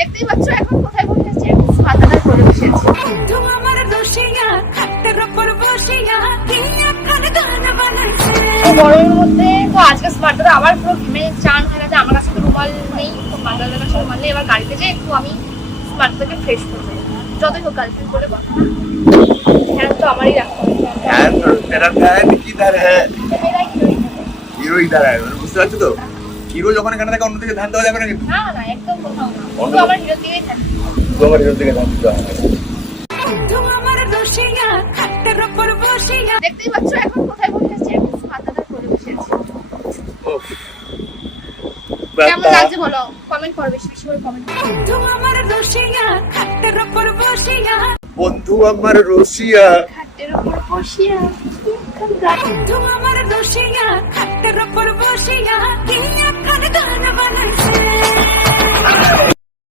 দেখতেই পাচ্ছ এখন কোথায় বসে আছি, ছাতাটা করে বসে আছি। গরমের মধ্যে তো আজকে স্মার্ট দাদা আবার পুরো ঘেমে চান হয়ে গেছে। আমার কাছে তো রুমাল নেই, তো মান্দাদার কাছে রুমাল নেই। এবার গাড়িতে যে একটু আমি স্মার্ট দাদাকে ফ্রেশ করবো, যতই হোক গার্লফ্রেন্ড বলে কথা। হ্যাঁ তো আমারই রাখতে হবে। मेरा फैन किधर है মেয়েরাই হিরোইন। হিরো ইধার है বুঝতে পারছো তো? হিরো যখন এখানে থাকে অন্যদিকে ধ্যান দেওয়া যাবে না, কিন্তু না না একদম কোথাও না, শুধু আমার হিরোর দিকেই থাকে। শুধু আমার হিরোর দিকে ধ্যান দিতে হবে। দেখতেই পাচ্ছ এখন কোথায় বসে আছি, ছাতাটা করে বসে আছি। উফ, কেমন ব্যাপার। লাগছে বলো, কমেন্ট করো, বেশি বেশি করে কমেন্ট করো। বন্ধু আমার রসিয়া খাটের উপর বসিয়া